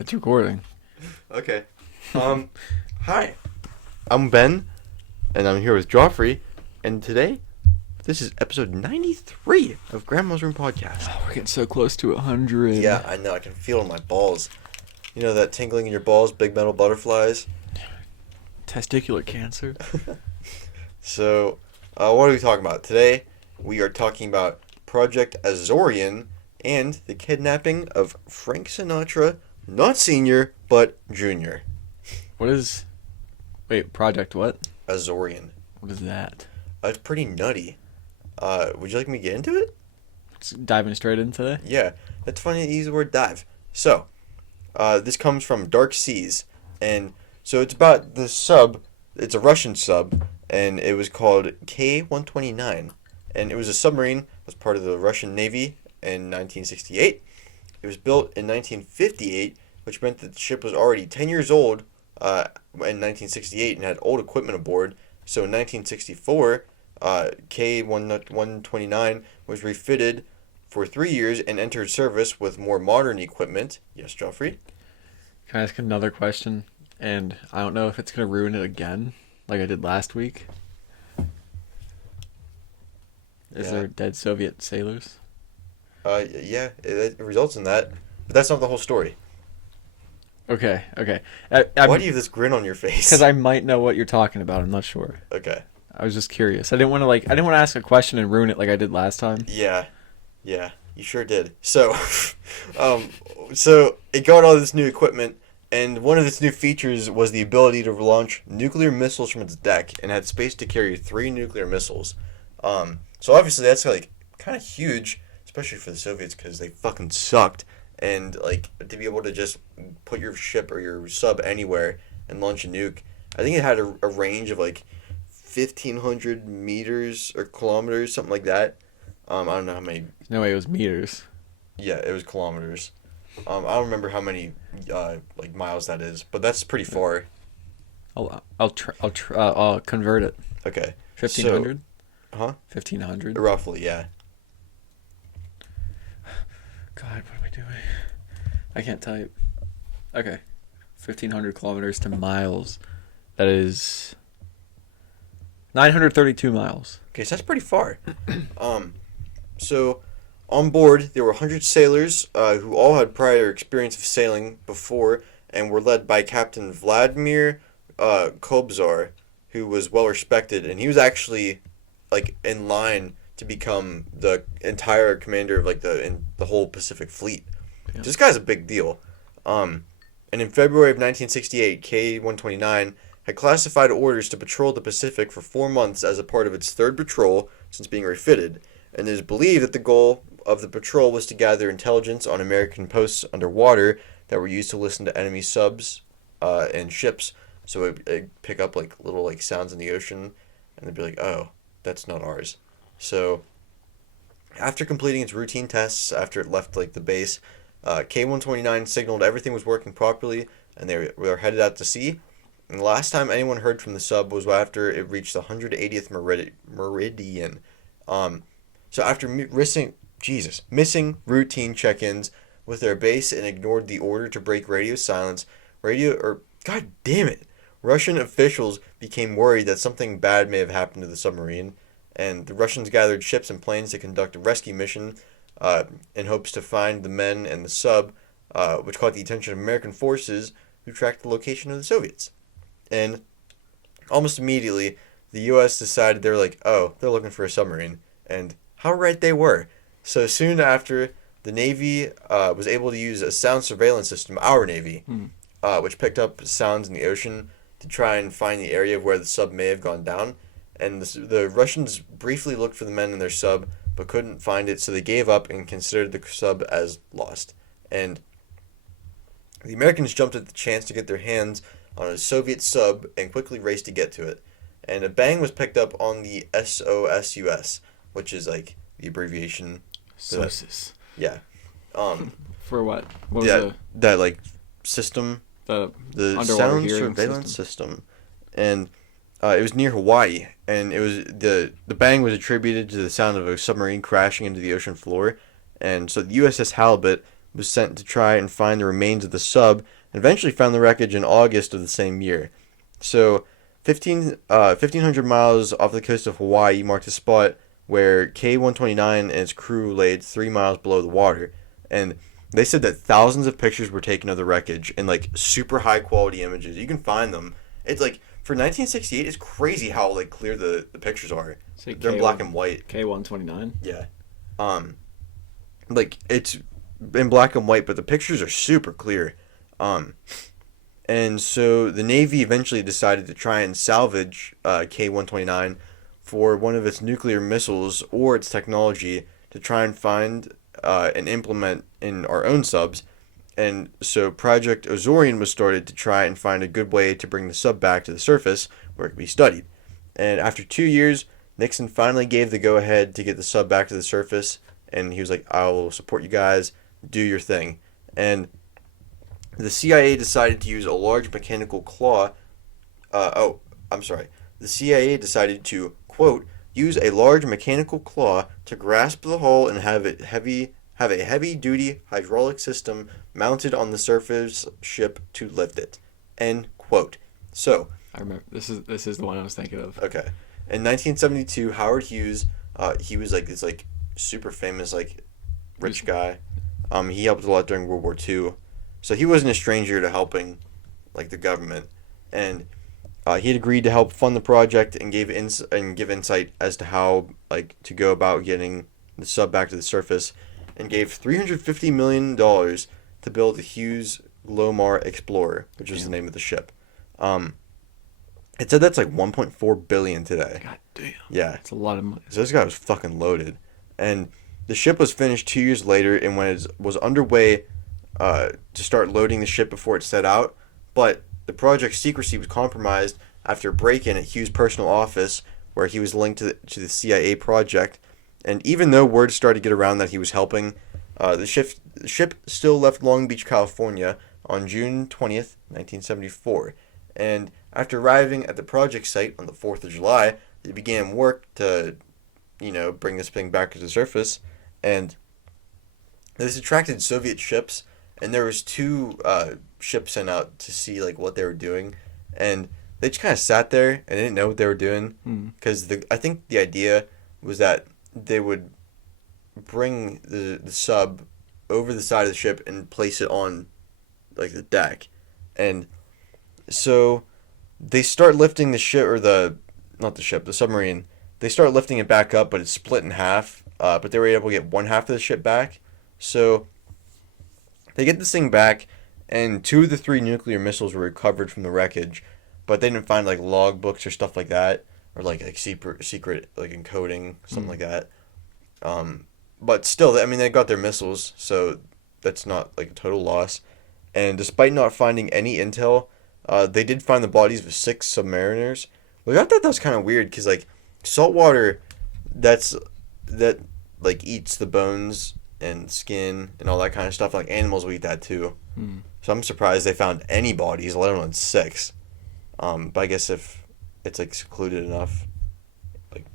It's recording. Okay. Hi. I'm Ben, and I'm here with Joffrey, and today, this is episode 93 of Grandma's Room Podcast. Oh, we're getting so close to 100. Yeah, I know. I can feel it in my balls. You know that tingling in your balls, big metal butterflies? Testicular cancer. So, what are we talking about? Today, we are talking about Project Azorian and the kidnapping of Frank Sinatra, not Sr., but Jr. What is... Wait, Project what? Azorian. What is that? It's pretty nutty. Would you like me to get into it? Just diving straight into that? Yeah, it's funny to use the word dive. So, this comes from Dark Seas, and so it's about the sub. It's a Russian sub, and it was called K-129, and it was a submarine. It was part of the Russian Navy in 1968. It was built in 1958, which meant that the ship was already 10 years old in 1968 and had old equipment aboard. So in 1964, K-129 was refitted for 3 years and entered service with more modern equipment. Yes, Joffrey? Can I ask another question? And I don't know if it's going to ruin it again, like I did last week. Is there dead Soviet sailors? Yeah, it results in that. But that's not the whole story. Okay. Why do you have this grin on your face? Because I might know what you're talking about. I'm not sure. Okay. I was just curious. I didn't want to ask a question and ruin it like I did last time. Yeah, you sure did. So, so it got all this new equipment, and one of its new features was the ability to launch nuclear missiles from its deck, and had space to carry 3 nuclear missiles. So obviously that's like kind of huge, especially for the Soviets because they fucking sucked, and like to be able to just put your ship or your sub anywhere and launch a nuke. I think it had a range of like 1,500 meters or kilometers, something like that. I don't know how many. No way, it was meters. Yeah, it was kilometers. I don't remember how many like miles that is, but that's pretty far. I'll convert it. Okay. 1,500. Huh? 1,500. Roughly, yeah. God, what am I doing? I can't type. Okay. 1,500 kilometers to miles. That is 932 miles. Okay, so that's pretty far. So on board there were 100 sailors who all had prior experience of sailing before and were led by Captain Vladimir Kobzar, who was well respected, and he was actually like in line to become the entire commander of like the whole Pacific Fleet. Yeah. This guy's a big deal. And in February of 1968, K-129 had classified orders to patrol the Pacific for 4 months as a part of its third patrol since being refitted, and it is believed that the goal of the patrol was to gather intelligence on American posts underwater that were used to listen to enemy subs and ships, so it'd pick up like little like sounds in the ocean, and they'd be like, oh, that's not ours. So after completing its routine tests after it left like the base, K-129 signaled everything was working properly, and they were headed out to sea. And the last time anyone heard from the sub was after it reached the 180th meridian. So after missing routine check-ins with their base and ignored the order to break radio silence, God damn it, Russian officials became worried that something bad may have happened to the submarine, and the Russians gathered ships and planes to conduct a rescue mission in hopes to find the men and the sub, which caught the attention of American forces who tracked the location of the Soviets. And almost immediately, the U.S. decided they were like, oh, they're looking for a submarine. And how right they were. So soon after, the Navy was able to use a sound surveillance system, our Navy, which picked up sounds in the ocean to try and find the area where the sub may have gone down. And the Russians briefly looked for the men in their sub, but couldn't find it, so they gave up and considered the sub as lost. And the Americans jumped at the chance to get their hands on a Soviet sub and quickly raced to get to it. And a bang was picked up on the SOSUS, which is like the abbreviation. SOSUS. Yeah. For what? What was that like system? The sound surveillance system. And it was near Hawaii, and it was the bang was attributed to the sound of a submarine crashing into the ocean floor, and so the USS Halibut was sent to try and find the remains of the sub, and eventually found the wreckage in August of the same year. So, 1,500 miles off the coast of Hawaii marked a spot where K-129 and its crew laid 3 miles below the water. And they said that thousands of pictures were taken of the wreckage and like super high quality images. You can find them. It's like for 1968, it's crazy how like clear the pictures are. They're in black and white. K-129. Yeah. Like it's in black and white, but the pictures are super clear. And so the Navy eventually decided to try and salvage K-129 for one of its nuclear missiles or its technology to try and find and implement in our own subs. And so Project Azorian was started to try and find a good way to bring the sub back to the surface where it could be studied. And after 2 years, Nixon finally gave the go-ahead to get the sub back to the surface. And he was like, I will support you guys, do your thing. And the CIA decided to use a large mechanical claw. The CIA decided to, quote, use a large mechanical claw to grasp the hull and have a heavy-duty hydraulic system mounted on the surface ship to lift it. End quote. So, I remember this is the one I was thinking of. Okay. In 1972, Howard Hughes, he was like this like super famous like rich guy. He helped a lot during World War II. So he wasn't a stranger to helping like the government. And he had agreed to help fund the project and give insight as to how like to go about getting the sub back to the surface, and gave $350 million to build the Hughes Glomar Explorer, which is the name of the ship. It said that's like $1.4 billion today. God damn. Yeah. It's a lot of money. So this guy was fucking loaded. And the ship was finished 2 years later, and when it was underway to start loading the ship before it set out, but the project's secrecy was compromised after a break-in at Hughes' personal office, where he was linked to the CIA project. And even though word started to get around that he was helping, the ship still left Long Beach, California on June 20th, 1974. And after arriving at the project site on the 4th of July, they began work to, bring this thing back to the surface. And this attracted Soviet ships, and there was 2 ships sent out to see like what they were doing. And they just kind of sat there and didn't know what they were doing, because I think the idea was that they would bring the sub over the side of the ship and place it on like the deck. And so they start lifting the ship, or the submarine. They start lifting it back up, but it's split in half. But they were able to get one half of the ship back. So they get this thing back, and 2 of the 3 nuclear missiles were recovered from the wreckage, but they didn't find like log books or stuff like that, or like secret like encoding, something like that. But still, I mean, they got their missiles, so that's not like a total loss. And despite not finding any intel, they did find the bodies of 6 submariners. Like, I thought that was kind of weird, because like salt water, that like eats the bones and skin and all that kind of stuff. Like animals will eat that too. So I'm surprised they found any bodies, let alone 6. But I guess if it's like secluded enough, like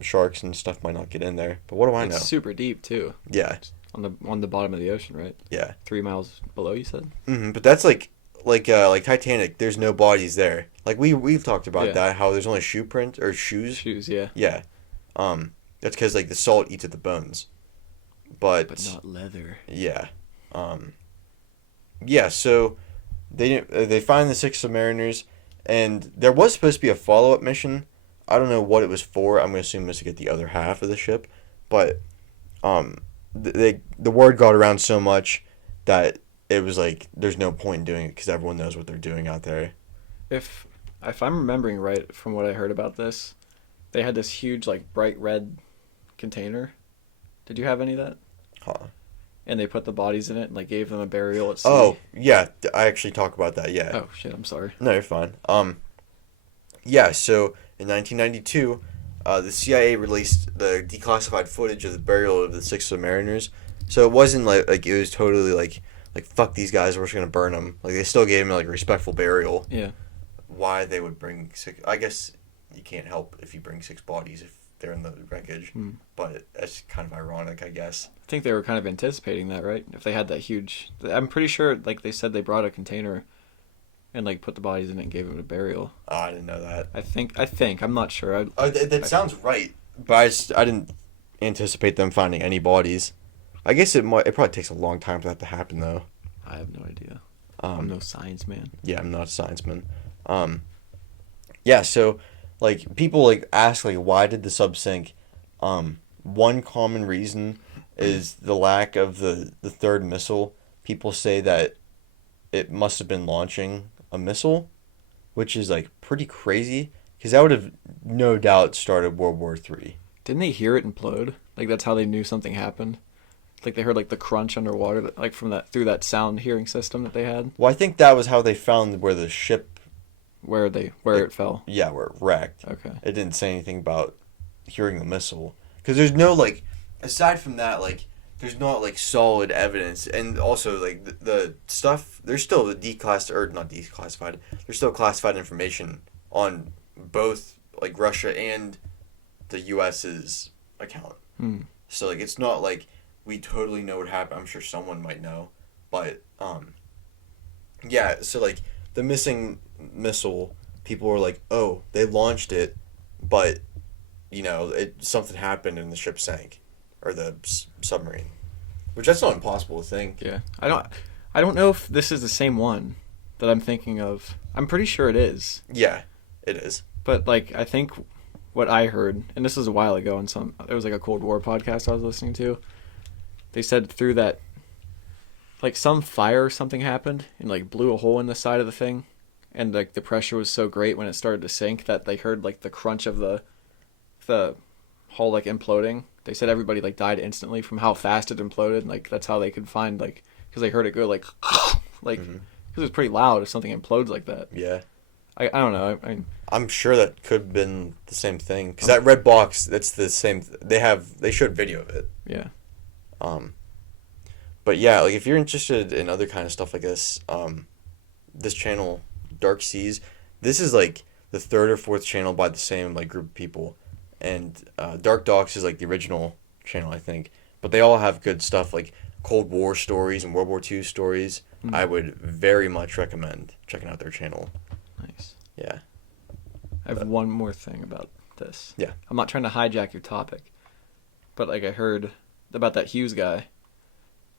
sharks and stuff might not get in there. But what do I know? It's super deep too. Yeah. On the bottom of the ocean, right? Yeah. 3 miles below, you said. But that's like Titanic. There's no bodies there. Like we've talked about that. How there's only shoe print or shoes. Shoes, yeah. Yeah. That's because like the salt eats at the bones. But not leather. Yeah. Yeah. So they find the 6 submariners, and there was supposed to be a follow-up mission. I don't know what it was for. I'm gonna assume it was to get the other half of the ship, but the word got around so much that it was like there's no point in doing it, because everyone knows what they're doing out there. If I'm remembering right from what I heard about this, they had this huge like bright red container. Did you have any of that? Huh. And they put the bodies in it and like gave them a burial at sea. Oh yeah, I actually talk about that. Yeah. Oh shit, I'm sorry. No, you're fine. Yeah. So in 1992, the CIA released the declassified footage of the burial of the 6 submariners. So it wasn't like it was totally like fuck these guys, we're just gonna burn them. Like they still gave them like a respectful burial. Yeah. Why they would bring 6? I guess you can't help if you bring 6 bodies if they're in the wreckage. But it's kind of ironic, I guess. I think they were kind of anticipating that, right? If they had that huge, I'm pretty sure like they said they brought a container and like put the bodies in it and gave them a burial. Oh, I didn't know that. I think I'm not sure. That sounds right, but I didn't anticipate them finding any bodies. I guess it probably takes a long time for that to happen, though. I have no idea. I'm no science man. Yeah, I'm not a scienceman. Yeah, so like people like ask like why did the sub sink? One common reason is the lack of the third missile. People say that it must have been launching a missile, which is like pretty crazy because that would have no doubt started World War III. Didn't they hear it implode? Like that's how they knew something happened. Like they heard like the crunch underwater, like from that through that sound hearing system that they had. Well, I think that was how they found where the ship, where it fell. Yeah, where it wrecked. Okay. It didn't say anything about hearing the missile because there's no like, aside from that, like there's not like solid evidence, and also like the stuff there's still the not declassified. There's still classified information on both like Russia and the U.S.'s account. So like it's not like we totally know what happened. I'm sure someone might know, but yeah. So like the missing missile, people were like, oh, they launched it, but something happened and the ship sank, or the submarine, which that's not impossible to think. Yeah, I don't know if this is the same one that I'm thinking of. I'm pretty sure it is. Yeah, it is. But like I think what I heard, and this was a while ago, it was like a Cold War podcast I was listening to. They said through that, like some fire or something happened and like blew a hole in the side of the thing, and like the pressure was so great when it started to sink that they heard like the crunch of the hull like imploding. They said everybody like died instantly from how fast it imploded. And, like that's how they could find like because they heard it go like because it was pretty loud if something implodes like that. Yeah. I don't know. I mean, I'm sure that could have been the same thing because that red box, that's the same. They showed video of it. Yeah. But yeah, like if you're interested in other kind of stuff like this, this channel, Dark Seas, this is like the third or fourth channel by the same like group of people, and Dark Docs is like the original channel, I think. But they all have good stuff like Cold War stories and World War II stories. I would very much recommend checking out their channel. Nice. Yeah. I have one more thing about this. Yeah. I'm not trying to hijack your topic, but like I heard about that Hughes guy,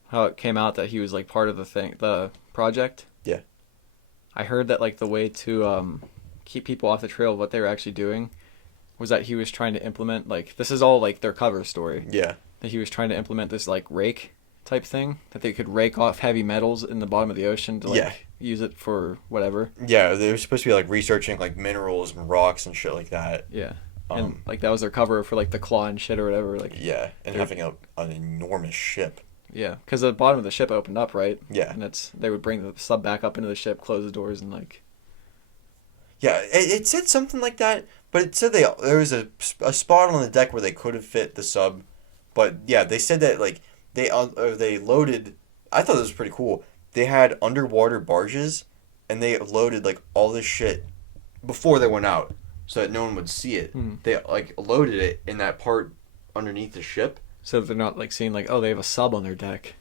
how it came out that he was like part of the project. Yeah. I heard that like the way to keep people off the trail of what they were actually doing was that he was trying to implement like this is all like their cover story. Yeah. That he was trying to implement this like rake type thing that they could rake off heavy metals in the bottom of the ocean to like use it for whatever. Yeah, they were supposed to be like researching like minerals and rocks and shit like that. Yeah. And like that was their cover for like the claw and shit or whatever. Like yeah, and having an enormous ship. Yeah, because the bottom of the ship opened up, right? Yeah. And they would bring the sub back up into the ship, close the doors, and like. Yeah, it said something like that, but it said there was a spot on the deck where they could have fit the sub, but yeah, they said that like they loaded. I thought this was pretty cool. They had underwater barges, and they loaded like all this shit before they went out, so that no one would see it. They like loaded it in that part underneath the ship. So they're not like seeing like, oh, they have a sub on their deck.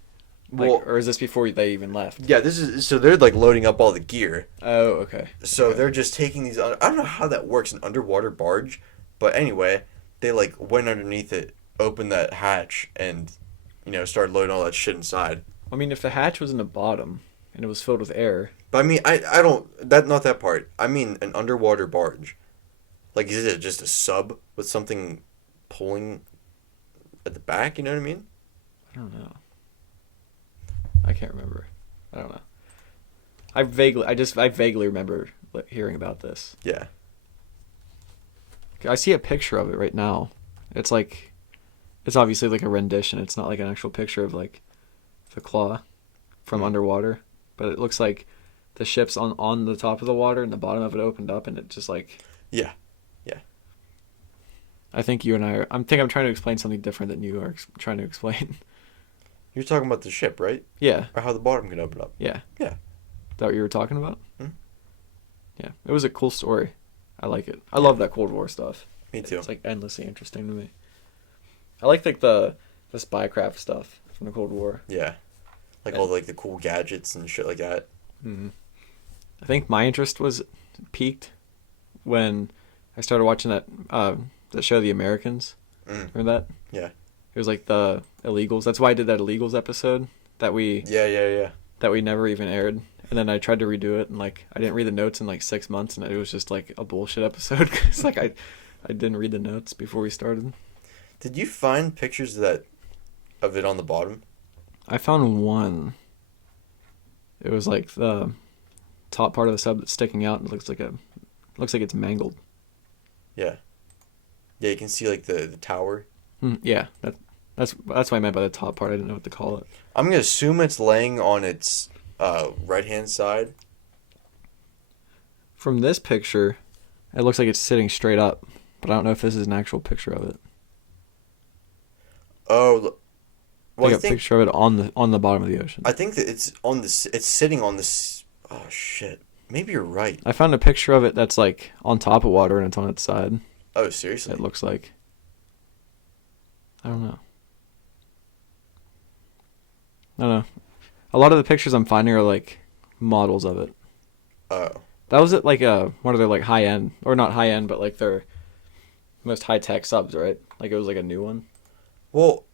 Like, Well, or is this before they even left? Yeah, so they're like loading up all the gear. Oh, okay. So okay. They're just taking these. I don't know how that works, an underwater barge, but anyway, they like went underneath it, opened that hatch, and started loading all that shit inside. I mean, if the hatch was in the bottom and it was filled with air. But I mean, I don't not that part. I mean, an underwater barge. Like, is it just a sub with something pulling at the back? You know what I mean? I don't know. I can't remember. I don't know. I vaguely remember hearing about this. Yeah. I see a picture of it right now. It's obviously like a rendition. It's not like an actual picture of like the claw from underwater, but it looks like the ship's on the top of the water and the bottom of it opened up and it just like. Yeah. I think you and I I'm trying to explain something different than you are trying to explain. You're talking about the ship, right? Yeah. Or how the bottom can open up. Yeah. Yeah. Is that what you were talking about? Yeah. It was a cool story. I like it. I love that Cold War stuff. Me too. It's like endlessly interesting to me. I like the spycraft stuff from the Cold War. Yeah. Like all like the cool gadgets and shit like that. Mm-hmm. I think my interest was peaked when I started watching that show, The Americans. Remember that? Yeah. It was like the Illegals. That's why I did that Illegals episode that we never even aired. And then I tried to redo it, and like I didn't read the notes in like 6 months, and it was just like a bullshit episode. Cause like I didn't read the notes before we started. Did you find pictures of it on the bottom? I found one. It was like the top part of the sub that's sticking out, and it looks like it's mangled. Yeah. Yeah, you can see like the tower. Yeah, that's what I meant by the top part. I didn't know what to call it. I'm gonna assume it's laying on its right hand side. From this picture, it looks like it's sitting straight up, but I don't know if this is an actual picture of it. Oh, well, I think a picture of it on the bottom of the ocean. I think that it's sitting on this. Oh shit! Maybe you're right. I found a picture of it that's like on top of water and it's on its side. Oh, seriously? It looks like. I don't know. A lot of the pictures I'm finding are like models of it. Oh. That was at like one of their like high end, or not high end, but like their most high tech subs, right? Like it was like a new one. Well,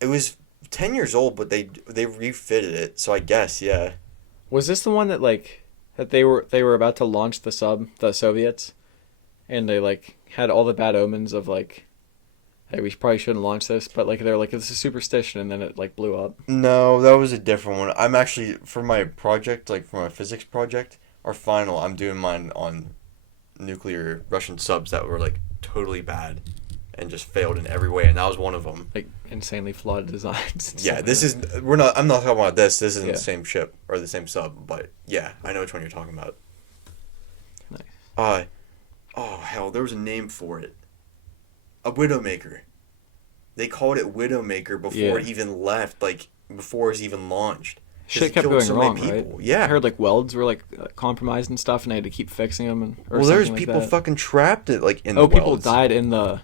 it was 10 years old, but they refitted it, so I guess yeah. Was this the one that like that they were about to launch the Soviets, and they like had all the bad omens of like, hey, we probably shouldn't launch this, but like they're like it's a superstition, and then it like blew up. No, that was a different one. I'm actually for my project, like for my physics project, our final, I'm doing mine on nuclear Russian subs that were like totally bad and just failed in every way, and that was one of them. Like insanely flawed designs. Yeah, this is I'm not talking about this. This isn't Yeah. the same ship or the same sub, but yeah, I know which one you're talking about. Nice. Oh hell, there was a name for it. A Widowmaker. They called it Widowmaker before it even left, like before it was even launched. 'Cause Shit it kept killed going so many wrong, right? people. Yeah. I heard like welds were like compromised and stuff, and they had to keep fixing them. Well, there's people fucking trapped it like in the welds. People died in the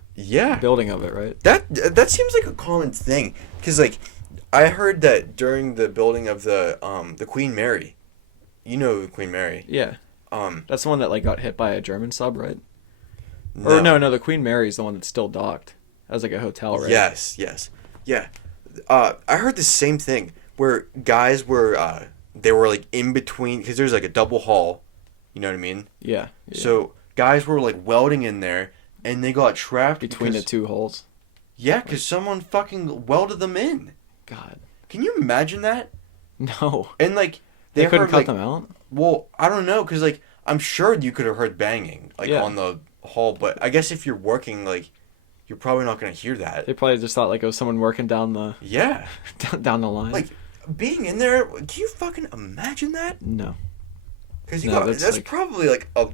building of it, right? That seems like a common thing, because like I heard that during the building of the Queen Mary, you know the Queen Mary. Yeah. That's the one that like got hit by a German sub, right? No. Or no, the Queen Mary's the one that's still docked. That was like a hotel, right? Yes, yeah. I heard the same thing where guys were they were like in between, because there's like a double hull, you know what I mean? Yeah. So guys were like welding in there, and they got trapped between the two holes. Yeah, because someone fucking welded them in. God. Can you imagine that? No. And like they couldn't heard, cut like, them out. Well, I don't know, because like I'm sure you could have heard banging like on the hull, but I guess if you're working, like you're probably not gonna hear that. They probably just thought like it was someone working down the down the line. Like being in there, can you fucking imagine that? No. Because that's like, probably like a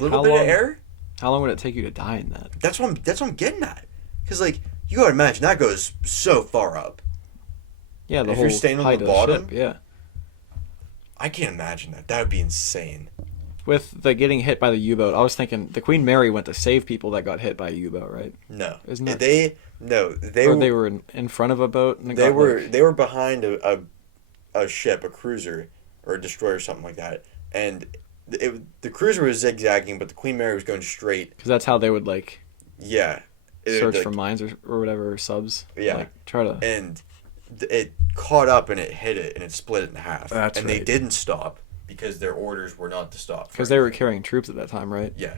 little bit of air. How long would it take you to die in that? That's what I'm getting at. Because like you gotta imagine that goes so far up. Yeah, if you're staying on the bottom. Ship, yeah. I can't imagine that. That would be insane. With the getting hit by the U-boat, I was thinking the Queen Mary went to save people that got hit by a U-boat, right? No, isn't it? They were in front of a boat. And they were behind a ship, a cruiser or a destroyer, or something like that, and the cruiser was zigzagging, but the Queen Mary was going straight. Because that's how they would like. Yeah. Search for mines or whatever, or subs. Yeah. Like, try to. And it caught up and it hit it and it split it in half. That's and right. They didn't stop because their orders were not to stop. Because they were carrying troops at that time, right? Yeah.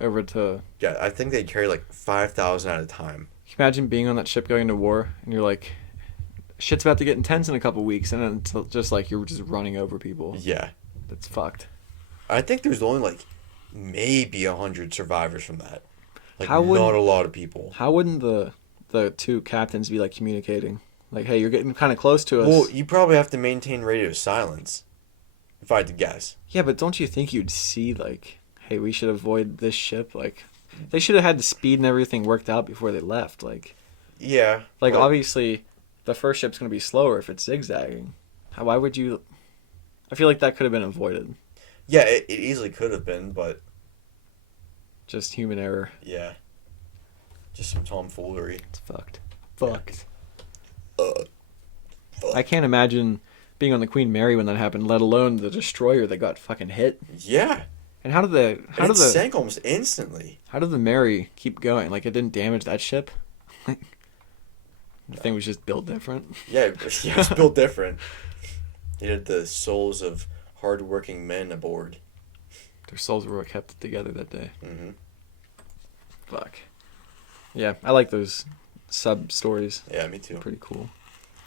Over to. Yeah, I think they carried like 5,000 at a time. Can you imagine being on that ship going to war and you're like, shit's about to get intense in a couple weeks, and then it's just like you're just running over people. Yeah. That's fucked. I think there's only like maybe 100 survivors from that. Like not a lot of people. How wouldn't the two captains be like communicating? Like, hey, you're getting kind of close to us. Well, you probably have to maintain radio silence, if I had to guess. Yeah, but don't you think you'd see like, hey, we should avoid this ship? Like, they should have had the speed and everything worked out before they left. Like, yeah. Like, obviously, the first ship's going to be slower if it's zigzagging. Why would you... I feel like that could have been avoided. Yeah, it easily could have been, but... just human error. Yeah. Just some tomfoolery. It's fucked. Yeah. Fucked. Fuck. I can't imagine being on the Queen Mary when that happened, let alone the destroyer that got fucking hit. Yeah. And how did It sank almost instantly. How did the Mary keep going? Like, it didn't damage that ship? The thing was just built different. Yeah, it was built different. It had the souls of hard-working men aboard. Their souls were what kept it together that day. Mm-hmm. Fuck. Yeah, I like those sub-stories. Yeah, me too. Pretty cool.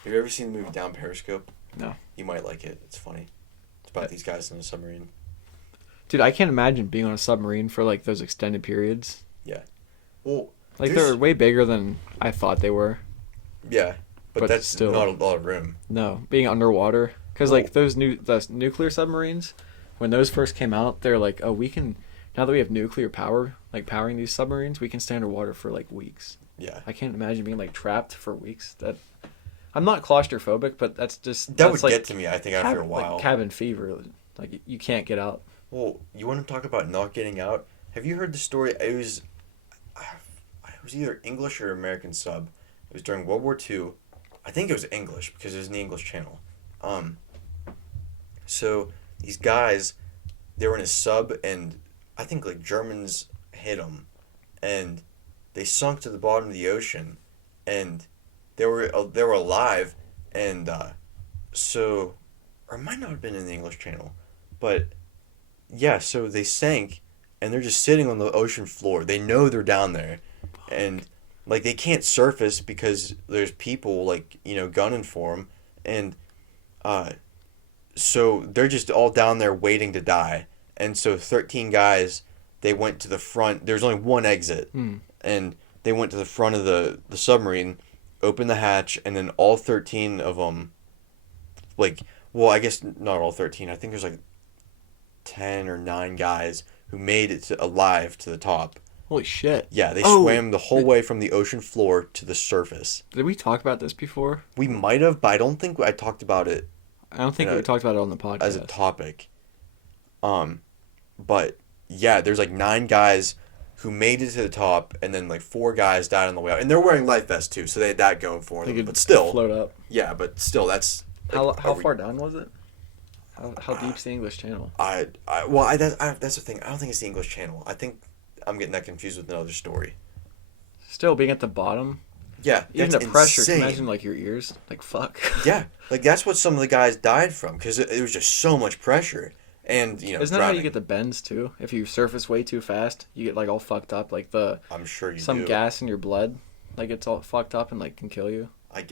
Have you ever seen the movie Down Periscope? No. You might like it. It's funny. It's about these guys in a submarine. Dude, I can't imagine being on a submarine for, like, those extended periods. Yeah. Well, Like, they're way bigger than I thought they were. Yeah, but that's still not a lot of room. No, being underwater. Because, like, the nuclear submarines, when those first came out, they're like, oh, we can, now that we have nuclear power, like, powering these submarines, we can stay underwater for, like, weeks. Yeah. I can't imagine being, like, trapped for weeks. I'm not claustrophobic, but that's just... That would like, get to me, I think, after a while. Like cabin fever. Like, you can't get out. Well, you want to talk about not getting out? Have you heard the story? It was either English or American sub. It was during World War II. I think it was English because it was in the English Channel. So these guys, they were in a sub, and I think like Germans hit them, and they sunk to the bottom of the ocean, and they were alive, and so, or it might not have been in the English Channel, but yeah, so they sank, and they're just sitting on the ocean floor. They know they're down there, and like they can't surface because there's people like gunning for them, and so they're just all down there waiting to die. And so 13 guys, they went to the front. There's only one exit, and they went to the front of the submarine, opened the hatch, and then all 13 of them, like, well, I guess not all 13. I think there's like 10 or 9 guys who made it alive to the top. Holy shit. Yeah, they swam the whole way from the ocean floor to the surface. Did we talk about this before? We might have, but I don't think I talked about it. I don't think we talked about it on the podcast. As a topic. But yeah, there's like 9 guys who made it to the top, and then like 4 guys died on the way out. And they're wearing life vests too, so they had that going for them. But still, float up. Yeah, but still, that's like, how far down was it? How deep's the English Channel? That's the thing. I don't think it's the English Channel. I think I'm getting that confused with another story. Still, being at the bottom. Yeah, even that's the pressure. insane. Imagine like your ears. Like fuck. Yeah, like that's what some of the guys died from because it was just so much pressure. And isn't that how you get the bends too? If you surface way too fast, you get like all fucked up. Like I'm sure you some do. gas in your blood, like it's all fucked up and like can kill you. I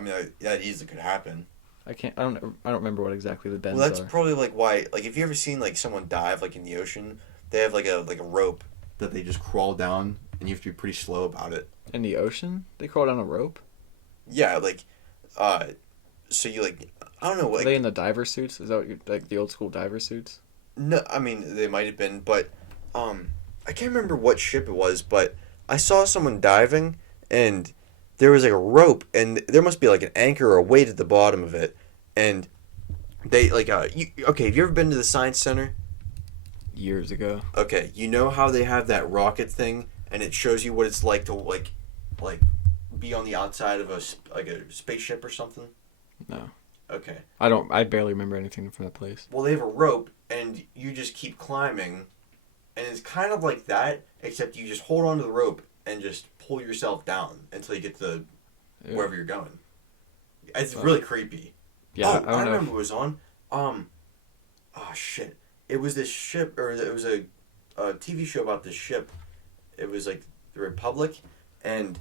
mean that easily could happen. I don't remember what exactly the bends are. Well, that's are. probably like why. Like, if you ever seen like someone dive like in the ocean, they have like a rope that they just crawl down, and you have to be pretty slow about it. In the ocean, they crawl down a rope. Yeah, like, so you like. I don't know. Like, are they in the diver suits? Is that what you're, like the old school diver suits? No, I mean they might have been, but I can't remember what ship it was, but I saw someone diving, and there was like a rope, and there must be like an anchor or a weight at the bottom of it, and they like have you ever been to the Science Center? Years ago. Okay, you know how they have that rocket thing, and it shows you what it's like to like be on the outside of a spaceship or something? No. Okay. I barely remember anything from that place. Well, they have a rope, and you just keep climbing, and it's kind of like that, except you just hold onto the rope and just pull yourself down until you get to wherever you're going. It's really creepy. Yeah, I remember it was on. Oh shit! It was this ship, or it was a TV show about this ship. It was like the Republic, and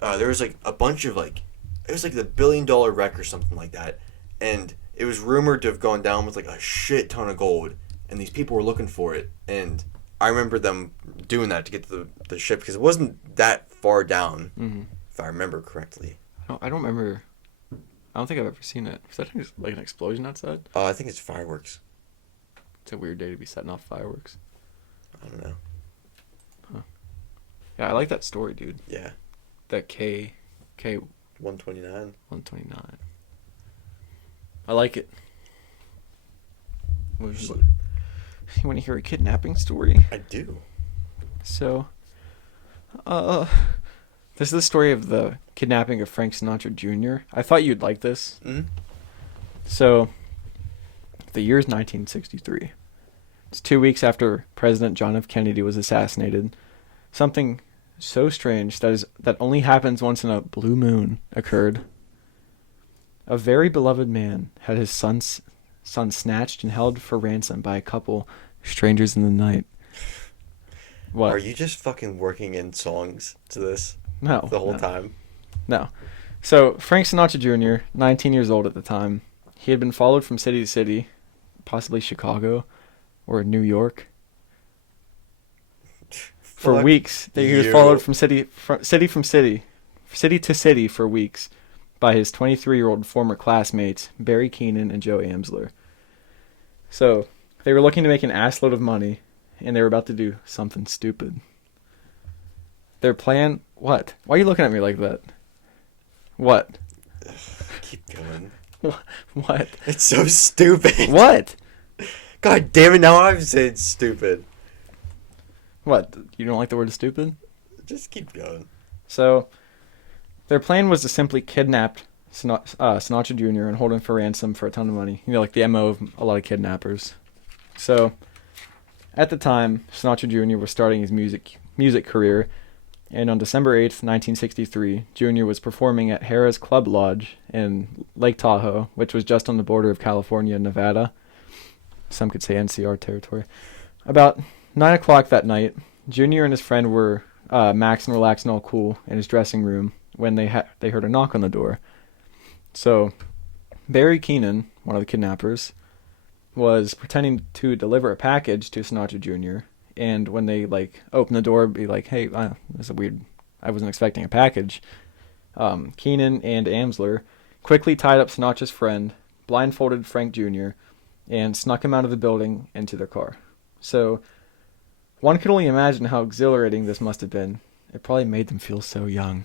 there was like a bunch of like, it was like the $1 billion wreck or something like that, and it was rumored to have gone down with like a shit ton of gold, and these people were looking for it, and I remember them doing that to get to the ship because it wasn't that far down, if I remember correctly. I don't remember. I don't think I've ever seen it. Was that just like an explosion outside? I think it's fireworks. It's a weird day to be setting off fireworks. I don't know. Huh. Yeah, I like that story, dude. Yeah. That K 129. 129. I like it. You want to hear a kidnapping story? I do. So, uh, this is the story of the kidnapping of Frank Sinatra Jr. I thought you'd like this. Mm-hmm. So, the year is 1963. It's 2 weeks after President John F. Kennedy was assassinated. Something so strange that only happens once in a blue moon occurred. A very beloved man had his son snatched and held for ransom by a couple strangers in the night. What? Are you just fucking working in songs to this No. the whole time? No. So, Frank Sinatra Jr., 19 years old at the time, he had been followed from city to city, possibly Chicago or New York. For Fuck weeks. He was you. followed from city to city for weeks by his 23-year-old former classmates, Barry Keenan and Joe Amzler. So, they were looking to make an assload of money, and they were about to do something stupid. Their plan... What? Why are you looking at me like that? What? Keep going. What? It's so stupid. What? God damn it, now I've said stupid. What? You don't like the word stupid? Just keep going. So, their plan was to simply kidnap Sinatra Jr. and hold him for ransom for a ton of money. You know, like the MO of a lot of kidnappers. So, at the time, Sinatra Jr. was starting his music career, and on December 8th, 1963, Jr. was performing at Harrah's Club Lodge in Lake Tahoe, which was just on the border of California and Nevada. Some could say NCR territory. About 9 o'clock that night, Jr. and his friend were maxing, relaxing, all cool in his dressing room when they heard a knock on the door. So, Barry Keenan, one of the kidnappers, was pretending to deliver a package to Sinatra Jr., and when they opened the door, be like, "Hey, this is weird. I wasn't expecting a package." Keenan and Amzler quickly tied up Sinatra's friend, blindfolded Frank Jr., and snuck him out of the building into their car. So, one can only imagine how exhilarating this must have been. It probably made them feel so young.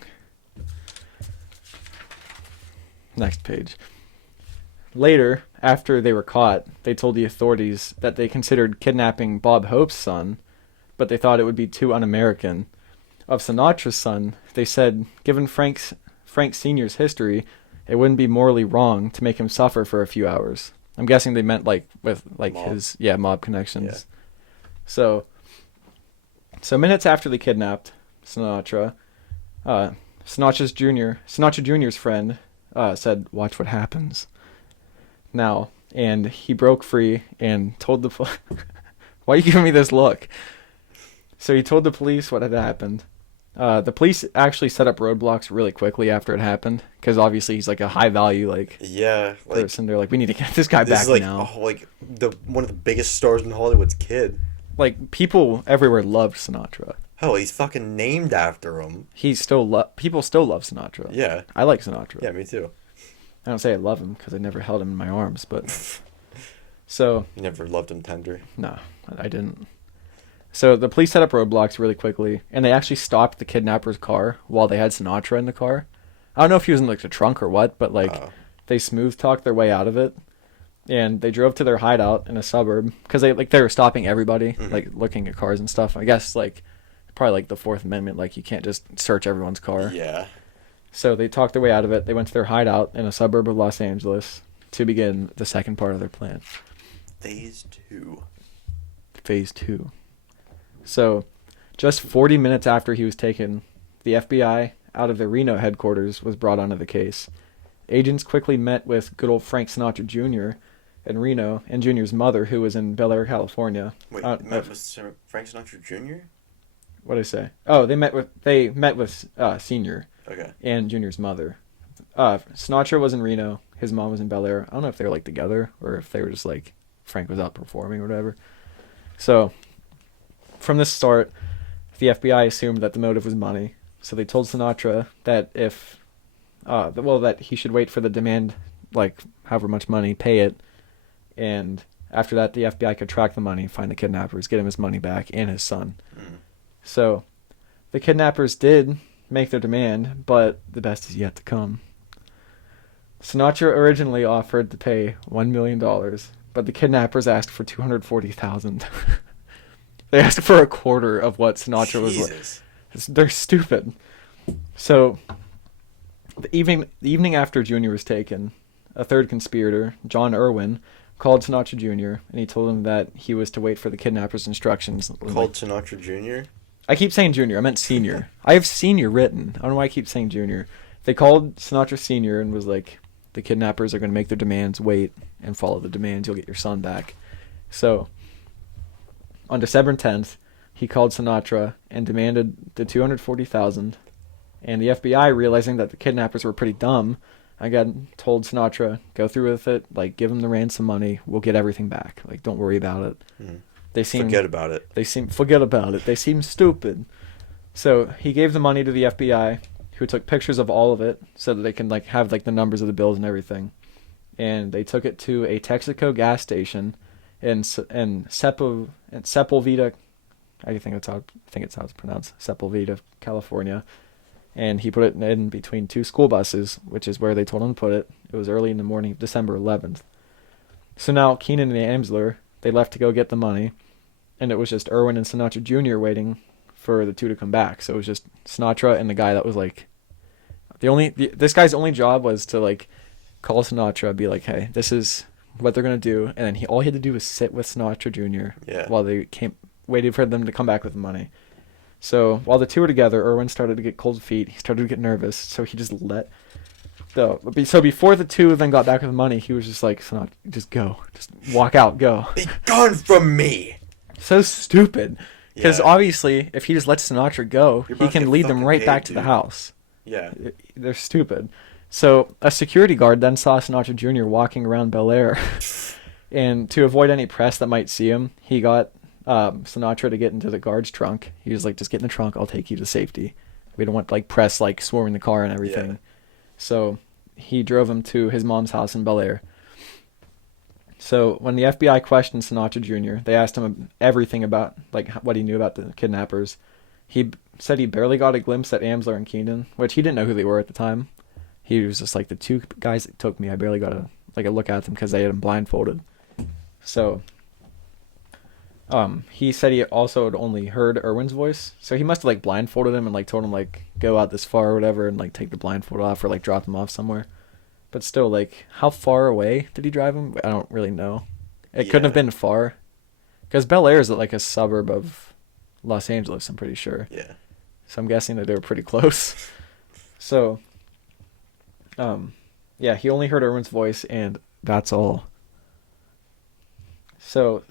Next page. Later, after they were caught, they told the authorities that they considered kidnapping Bob Hope's son, but they thought it would be too un-American. Of Sinatra's son, they said, given Frank Sr.'s history, it wouldn't be morally wrong to make him suffer for a few hours. I'm guessing they meant with mob. His mob connections. Yeah. So minutes after they kidnapped Sinatra, Sinatra Jr.'s friend said, "Watch what happens." Now, and he broke free and told the why are you giving me this look? So he told the police what had happened. The police actually set up roadblocks really quickly after it happened, because obviously he's a high value person. They're like, we need to get this guy back now. One of the biggest stars in Hollywood's kid. People everywhere loved Sinatra. Hell, he's fucking named after him. People still love Sinatra. Yeah. I like Sinatra. Yeah, me too. I don't say I love him because I never held him in my arms, but so you never loved him tender. No, I didn't. So the police set up roadblocks really quickly, and they actually stopped the kidnapper's car while they had Sinatra in the car. I don't know if he was in the trunk or what, but they smooth talked their way out of it, and they drove to their hideout in a suburb because they were stopping everybody, looking at cars and stuff. I guess probably the Fourth Amendment, you can't just search everyone's car. Yeah. So they talked their way out of it. They went to their hideout in a suburb of Los Angeles to begin the second part of their plan. Phase 2. So, just 40 minutes after he was taken, the FBI, out of their Reno headquarters, was brought onto the case. Agents quickly met with good old Frank Sinatra Jr. in Reno and Jr.'s mother, who was in Bel Air, California. Wait, met with Frank Sinatra Jr.? What did I say? Oh, they met with Senior. Okay. And Junior's mother. Sinatra was in Reno. His mom was in Bel Air. I don't know if they were together or if they were just Frank was out performing or whatever. So, from the start, the FBI assumed that the motive was money. So they told Sinatra that that he should wait for the demand, however much money, pay it, and after that the FBI could track the money, find the kidnappers, get him his money back and his son. Mm. So, the kidnappers did make their demand, but the best is yet to come. Sinatra originally offered to pay $1 million, but the kidnappers asked for $240,000. They asked for a quarter of what Sinatra was. Jesus. They're stupid. So, the evening after Jr. was taken, a third conspirator, John Irwin, called Sinatra Jr. and he told him that he was to wait for the kidnappers' instructions. Called Sinatra Jr.? I keep saying Jr. I meant Senior. I have Senior written. I don't know why I keep saying Jr. They called Sinatra Sr. and was like, the kidnappers are going to make their demands, wait, and follow the demands. You'll get your son back. So, on December 10th, he called Sinatra and demanded the $240,000. And the FBI, realizing that the kidnappers were pretty dumb, again told Sinatra, go through with it, like give him the ransom money, we'll get everything back. Like don't worry about it. They seem forget about it. Forget about it. They seem stupid. So he gave the money to the FBI, who took pictures of all of it so that they can like have like the numbers of the bills and everything. And they took it to a Texaco gas station in Sepulveda. I think it's how it's pronounced. Sepulveda, California. And he put it in between two school buses, which is where they told him to put it. It was early in the morning of December 11th. So now Keenan and Amzler, they left to go get the money, and it was just Irwin and Sinatra Jr. waiting for the two to come back. So it was just Sinatra and the guy that was like, this guy's only job was to like call Sinatra, be like, hey, this is what they're gonna do, and then all he had to do was sit with Sinatra Jr. While they waited for them to come back with the money. So while the two were together, Irwin started to get cold feet. He started to get nervous. So he just so before the two of them got back with the money, he was just like, Sinatra, just go. Just walk out, go. Be gone from me. So stupid. Because obviously, if he just lets Sinatra go, he can lead them right back to the house. Yeah. They're stupid. So a security guard then saw Sinatra Jr. walking around Bel Air. And to avoid any press that might see him, he got Sinatra to get into the guard's trunk. He was like, just get in the trunk, I'll take you to safety. We don't want like press like swarming the car and everything. Yeah. So he drove him to his mom's house in Bel Air. So when the FBI questioned Sinatra Jr., they asked him everything about like what he knew about the kidnappers. He said he barely got a glimpse at Amzler and Keenan, which he didn't know who they were at the time. He was just like, the two guys that took me, I barely got a look at them because they had him blindfolded. So he said he also had only heard Irwin's voice, so he must have like blindfolded him and like told him like go out this far or whatever and like take the blindfold off or like drop him off somewhere. But still, like how far away did he drive him? I don't really know. It couldn't have been far, because Bel Air is like a suburb of Los Angeles, I'm pretty sure. Yeah. So I'm guessing that they were pretty close. So, yeah, he only heard Irwin's voice, and that's all. So,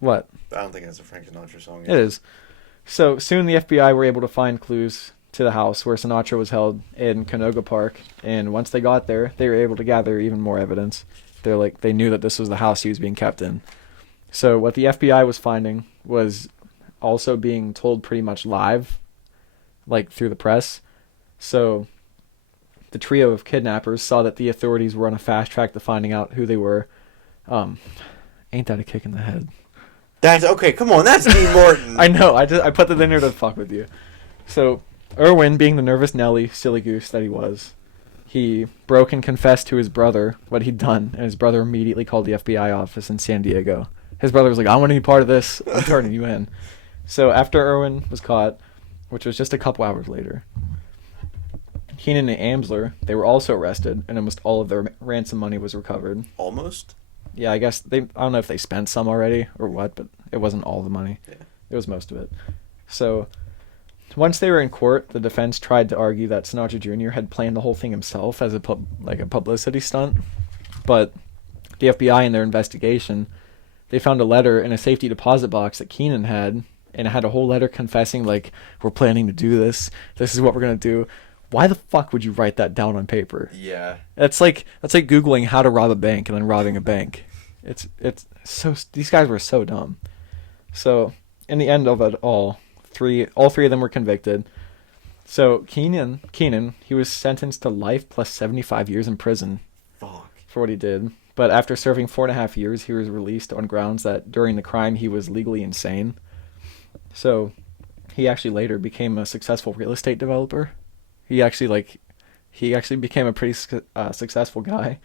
what? I don't think that's a Frank Sinatra song. It is. So soon the FBI were able to find clues to the house where Sinatra was held in Canoga Park, and once they got there, they were able to gather even more evidence. They knew that this was the house he was being kept in. So what the FBI was finding was also being told pretty much live, like through the press. So the trio of kidnappers saw that the authorities were on a fast track to finding out who they were. Ain't that a kick in the head? That's okay. Come on, that's Dean Martin. I know. I put that in there to fuck with you. So Irwin, being the nervous Nelly, silly goose that he was, he broke and confessed to his brother what he'd done, and his brother immediately called the FBI office in San Diego. His brother was like, I want any part of this. I'm turning you in. So after Irwin was caught, which was just a couple hours later, Keenan and Amzler, they were also arrested, and almost all of their ransom money was recovered. Almost? Yeah, I guess I don't know if they spent some already or what, but it wasn't all the money. Yeah. It was most of it. So once they were in court, the defense tried to argue that Sinatra Jr. had planned the whole thing himself as a publicity stunt. But the FBI, in their investigation, they found a letter in a safety deposit box that Keenan had, and it had a whole letter confessing, like, we're planning to do this. This is what we're going to do. Why the fuck would you write that down on paper? Yeah. That's like Googling how to rob a bank and then robbing a bank. It's so, these guys were so dumb. So in the end of it all three of them were convicted. So Keenan, he was sentenced to life plus 75 years in prison. Fuck. For what he did. But after serving 4.5 years, he was released on grounds that during the crime he was legally insane. So he actually later became a successful real estate developer. He actually became a pretty successful guy.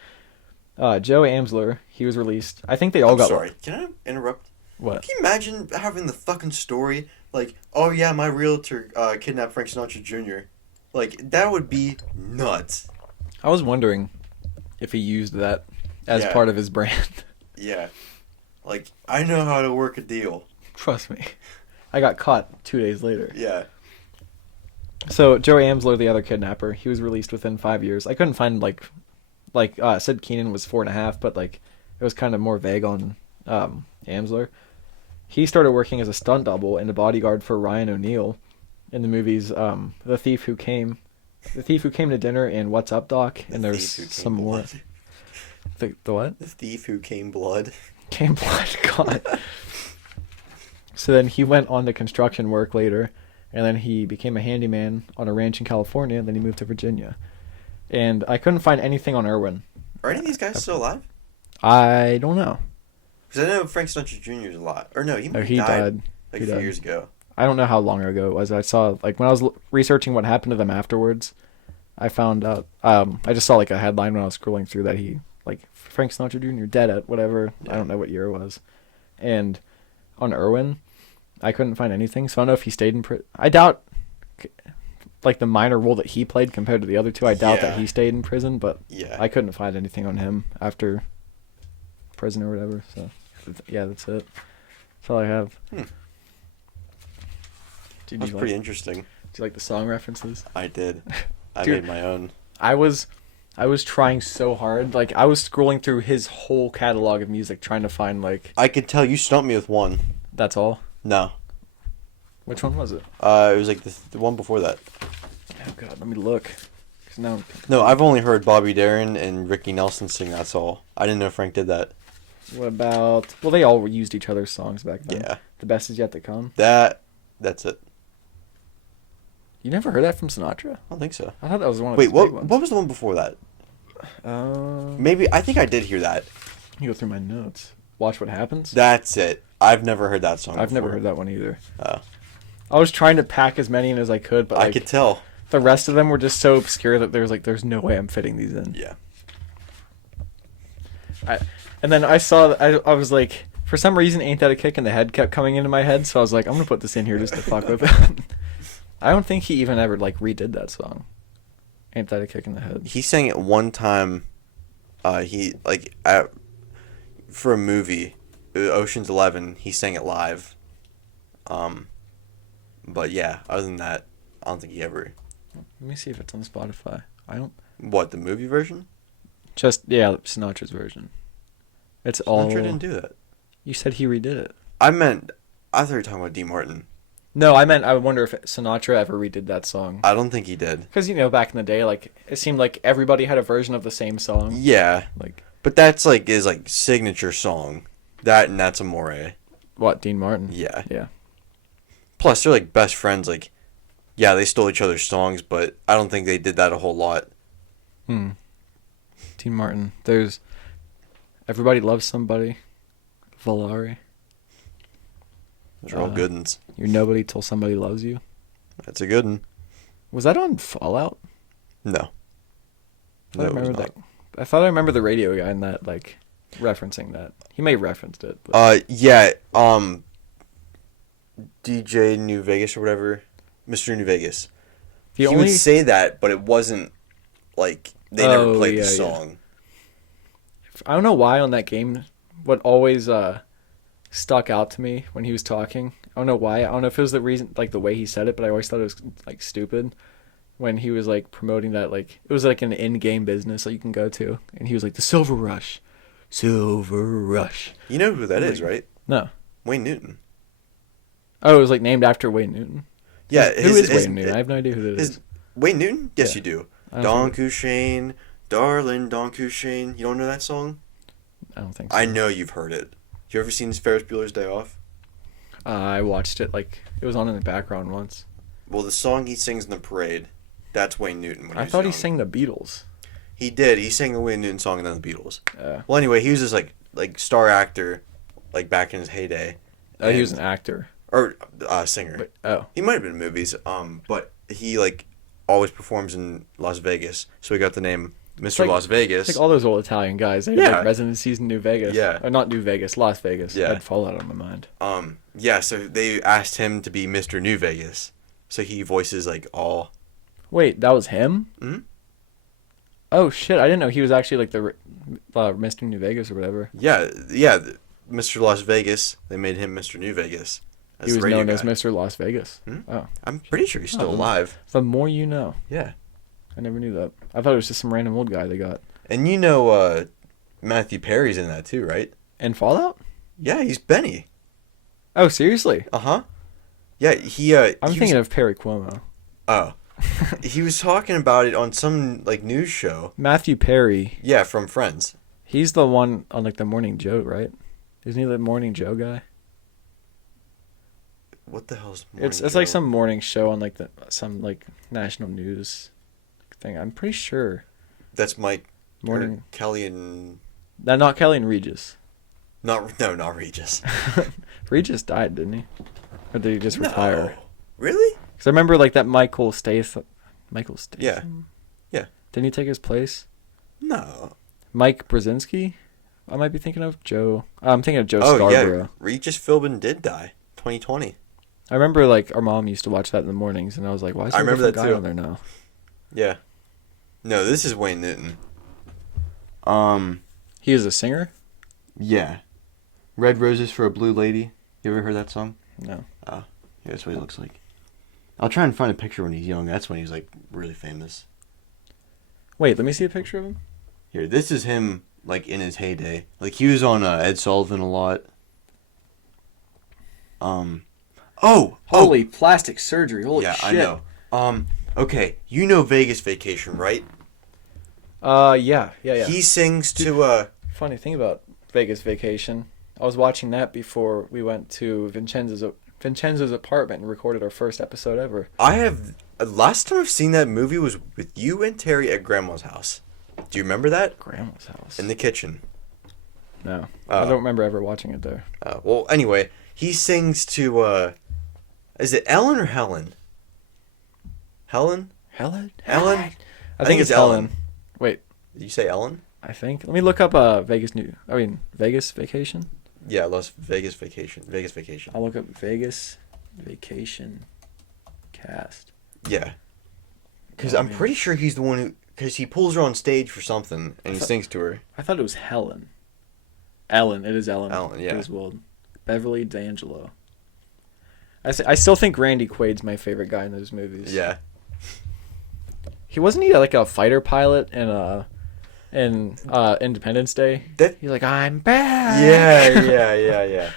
Joe Amzler, he was released. I think they all got. Sorry, can I interrupt? What? Can you imagine having the fucking story like, oh yeah, my realtor kidnapped Frank Sinatra Jr. Like that would be nuts. I was wondering if he used that as Yeah. part of his brand. Yeah. Like I know how to work a deal. Trust me. I got caught 2 days later. Yeah. So Joey Amzler, the other kidnapper, he was released within 5 years. I couldn't find Sid Keenan was 4.5, but like it was kind of more vague on Amzler. He started working as a stunt double and a bodyguard for Ryan O'Neal in the movies The Thief Who Came to Dinner and What's Up, Doc? And there's some more. The what? The Thief Who Came Blood. Came Blood, God. So then he went on to construction work later, and then he became a handyman on a ranch in California, and then he moved to Virginia. And I couldn't find anything on Irwin. Are any of these guys still alive? I don't know. Because I know Frank Sinatra Jr. is alive. Or no, he He died. like He a few died. years ago. I don't know how long ago it was. I saw, like, when I was researching what happened to them afterwards, I found out, I just saw, like, a headline when I was scrolling through that he, like, Frank Sinatra Jr. dead at whatever. Yeah. I don't know what year it was. And on Irwin, I couldn't find anything, so I don't know if he stayed in prison. I doubt, like, the minor role that he played compared to the other two, I doubt that Yeah. he stayed in prison, but Yeah. I couldn't find anything on him after prison or whatever, so, yeah, that's it. That's all I have. Did That's you pretty like, interesting. do you like the song references? I did. I Dude. made my own. I was trying so hard. Like, I was scrolling through his whole catalog of music trying to find, like, I could tell you stumped me with one. that's all. No. Which one was it? It was like the one before that. Oh God, let me look. 'Cause now, No, I've only heard Bobby Darin and Ricky Nelson sing. That's all. I didn't know Frank did that. what about? Well, they all used each other's songs back then. Yeah. The Best Is Yet to Come. That's it. You never heard that from Sinatra? I don't think so. I thought that was one of Wait, his what? big ones. What was the one before that? Maybe I think I did hear that. Let me go through my notes. Watch What Happens. That's it. I've never heard that song. I've never before. heard that one either. Oh. I was trying to pack as many in as I could, but I like, could tell. the rest of them were just so obscure that there's no way I'm fitting these in. Yeah. And then I saw, I was like, for some reason, Ain't That a Kick in the Head kept coming into my head, so I was like, I'm going to put this in here just to fuck with it. I don't think he even ever, like, redid that song. Ain't That a Kick in the Head. He sang it one time. For a movie, Ocean's 11. He sang it live. But yeah, other than that, I don't think he ever. Let me see if it's on Spotify. I don't... What, the movie version? Just, yeah, Sinatra's version. It's all... Sinatra didn't do that. You said he redid it. I thought you were talking about D. Martin. No, I meant, I wonder if Sinatra ever redid that song. I don't think he did. Because, back in the day, like, it seemed like everybody had a version of the same song. Yeah, Like, but that's like his like signature song. That and That's Amore. what, Dean Martin? Yeah. Yeah. Plus, they're like best friends. Like, yeah, they stole each other's songs, but I don't think they did that a whole lot. Dean Martin. There's Everybody Loves Somebody. Volare. Those are all good ones. You're Nobody Till Somebody Loves You. That's a good one. Was that on Fallout? No. I remember that. I thought I remember the radio guy in that, like, referencing that. He may have referenced it. But... Yeah. DJ New Vegas or whatever, Mr. New Vegas. He would say that, but it wasn't like they never played the song. I don't know why on that game, what always stuck out to me when he was talking. I don't know why. I don't know if it was the reason, like the way he said it, but I always thought it was like stupid when he was like promoting that, like it was like an in-game business that you can go to, and he was like the Silver Rush. You know who that is, right? No. Wayne Newton. Oh, it was like named after Wayne Newton. Yeah, Who is Wayne Newton? I have no idea who that is. Wayne Newton? Yes, Yeah. you do. I don't Don think- Cushane, Darling Don Cushane. You don't know that song? I don't think so. I know you've heard it. You ever seen Ferris Bueller's Day Off? I watched it, like, it was on in the background once. Well, the song he sings in the parade, that's Wayne Newton. When I was thought he young. sang the Beatles. He did. He sang the Wayne Newton song and then the Beatles. Uh, Well, anyway, he was this like star actor, like back in his heyday. oh, he was an actor. Or singer. But, oh. He might have been in movies. But he like always performs in Las Vegas, so he got the name Mr. Las Vegas. It's like all those old Italian guys. They had like residencies in New Vegas. Yeah. Or not New Vegas, Las Vegas. Yeah. I had Fallout on my mind. Yeah, so they asked him to be Mr. New Vegas. So he voices like all... Wait, that was him? Mm-hmm. Oh, shit. I didn't know he was actually like the Mr. New Vegas or whatever. Yeah, Mr. Las Vegas, they made him Mr. New Vegas. He was known as Mr. Las Vegas. Hmm? Oh. I'm pretty sure he's still alive. The more you know. Yeah. I never knew that. I thought it was just some random old guy they got. And you know Matthew Perry's in that too, right? And Fallout? Yeah, he's Benny. Oh, seriously? Uh-huh. Yeah, I'm thinking of Perry Cuomo. Oh. He was talking about it on some like news show. Matthew Perry. Yeah, from Friends. He's the one on like the Morning Joe, right? Isn't he the Morning Joe guy? What the hell's Morning It's Joe? like some morning show on like some like national news thing. I'm pretty sure. That's Mike Morning Kelly and not Kelly and Regis. not Regis. Regis died, didn't he? Or did he just retire? Really? Because I remember like that Michael Statham. Yeah. Yeah. Didn't he take his place? No. Mike Brzezinski? I might be thinking of Joe. I'm thinking of Joe Oh Scarborough. yeah, Regis Philbin did die, 2020. I remember like our mom used to watch that in the mornings, and I was like, "Why is there a different guy on there now?" Yeah. No, this is Wayne Newton. He is a singer? Yeah. Red Roses for a Blue Lady. You ever heard that song? No. Oh, yeah, that's what he looks like. I'll try and find a picture when he's young. That's when he was like really famous. Wait, let me see a picture of him. Here, this is him like in his heyday. Like he was on Ed Sullivan a lot. Holy plastic surgery! Holy yeah, shit! I know. Okay, you know Vegas Vacation, right? Yeah. He sings to Funny thing about Vegas Vacation, I was watching that before we went to Vincenzo's apartment and recorded our first episode ever. I have last time I've seen that movie was with you and Terry at Grandma's house. Do you remember that? Grandma's house. In the kitchen. No, I don't remember ever watching it there. Well, anyway, he sings to is it Ellen or Helen? Helen? Helen? I think it's Ellen. Wait. Did you say Ellen? I think. Let me look up Vegas Vacation. Yeah, Las Vegas Vacation. Vegas Vacation. I'll look up Vegas Vacation cast. Yeah. Because I'm pretty sure he's the one who... Because he pulls her on stage for something, and he sings to her. I thought it was Helen. Ellen. It is Ellen. Ellen, yeah. Griswold. Beverly D'Angelo. I still think Randy Quaid's my favorite guy in those movies. Yeah. Wasn't he like a fighter pilot in Independence Day? He's like, I'm back. Yeah.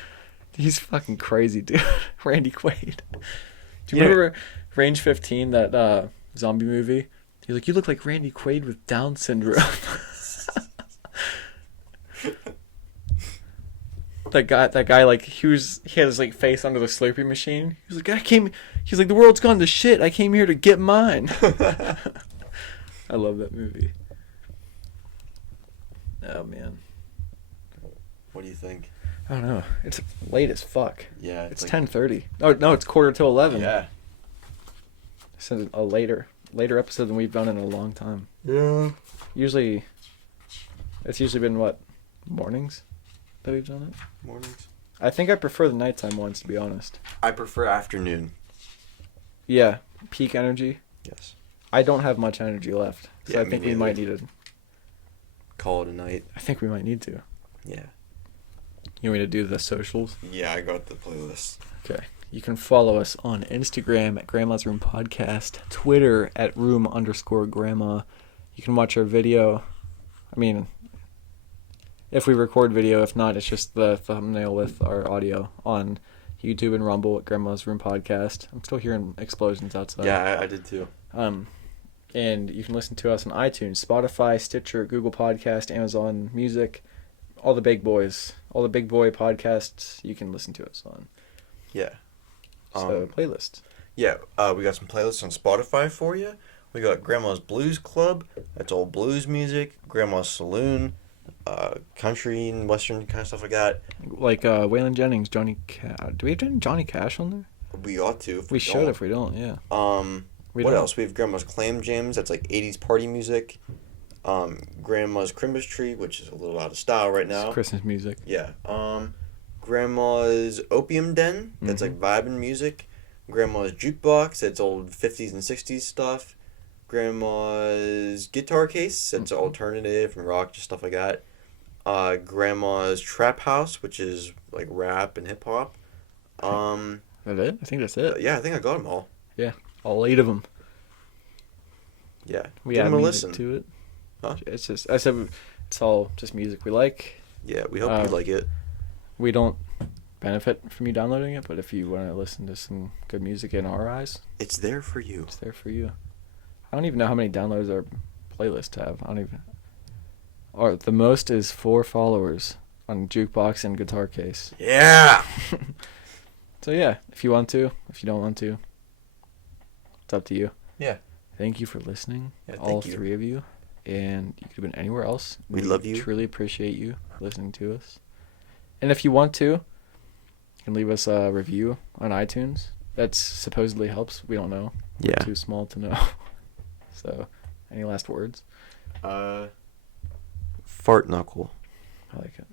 He's fucking crazy, dude. Randy Quaid. Do you remember Range 15, that zombie movie? He's like, you look like Randy Quaid with Down syndrome. That guy, like, he had his like face under the Slurpee machine. He was like, he's like, the world's gone to shit. I came here to get mine. I love that movie. Oh man. What do you think? I don't know. It's late as fuck. Yeah. It's like 10:30. Oh no, it's 11:15. Yeah. This is a later episode than we've done in a long time. Yeah. It's usually been what, mornings that we've done it. Mornings. I think I prefer the nighttime ones, to be honest. I prefer afternoon. Yeah, peak energy. Yes. I don't have much energy left, so Yeah, I think we might need to call it a night. I think we might need to. Yeah. You want me to do the socials? Yeah, I got the playlist. Okay. You can follow us on Instagram at Grandma's Room Podcast, Twitter at room_grandma. You can watch our video. I mean, if we record video, if not, it's just the thumbnail with our audio on YouTube and Rumble at Grandma's Room Podcast. I'm still hearing explosions outside. Yeah, I did too. And you can listen to us on iTunes, Spotify, Stitcher, Google Podcast, Amazon Music, all the big boys, all the big boy podcasts you can listen to us on. Yeah. So, playlist. Yeah, we got some playlists on Spotify for you. We got Grandma's Blues Club. That's all blues music. Grandma's Saloon. Country and Western kind of stuff like that. Like Waylon Jennings, Johnny Cash. Do we have Johnny Cash on there? We ought to. We should if we don't, yeah. What else? We have Grandma's Clam Jams. That's like 80s party music. Grandma's Christmas Tree, which is a little out of style right now. It's Christmas music. Yeah. Grandma's Opium Den, that's like vibing music. Grandma's Jukebox, that's old 50s and 60s stuff. Grandma's Guitar Case, that's alternative and rock, just stuff like that. Grandma's Trap House, which is like rap and hip hop. Is that it? I think that's it. Yeah, I think I got them all. Yeah, all 8 of them. Yeah, We give add them a music listen. to it. Huh? It's just, I said, it's all just music we like. Yeah, we hope you like it. We don't benefit from you downloading it, but if you want to listen to some good music in our eyes, It's there for you. it's there for you. I don't even know how many downloads our playlist have. I don't even. Or the most is 4 followers on Jukebox and Guitar Case. Yeah. So yeah, if you want to, if you don't want to, it's up to you. Yeah. Thank you for listening, Yeah, all thank you. 3 of you, and you could have been anywhere else. We love you. Truly appreciate you listening to us. And if you want to, you can leave us a review on iTunes. That supposedly helps. We don't know. Yeah. We're too small to know. So, any last words? Fart knuckle. I like it.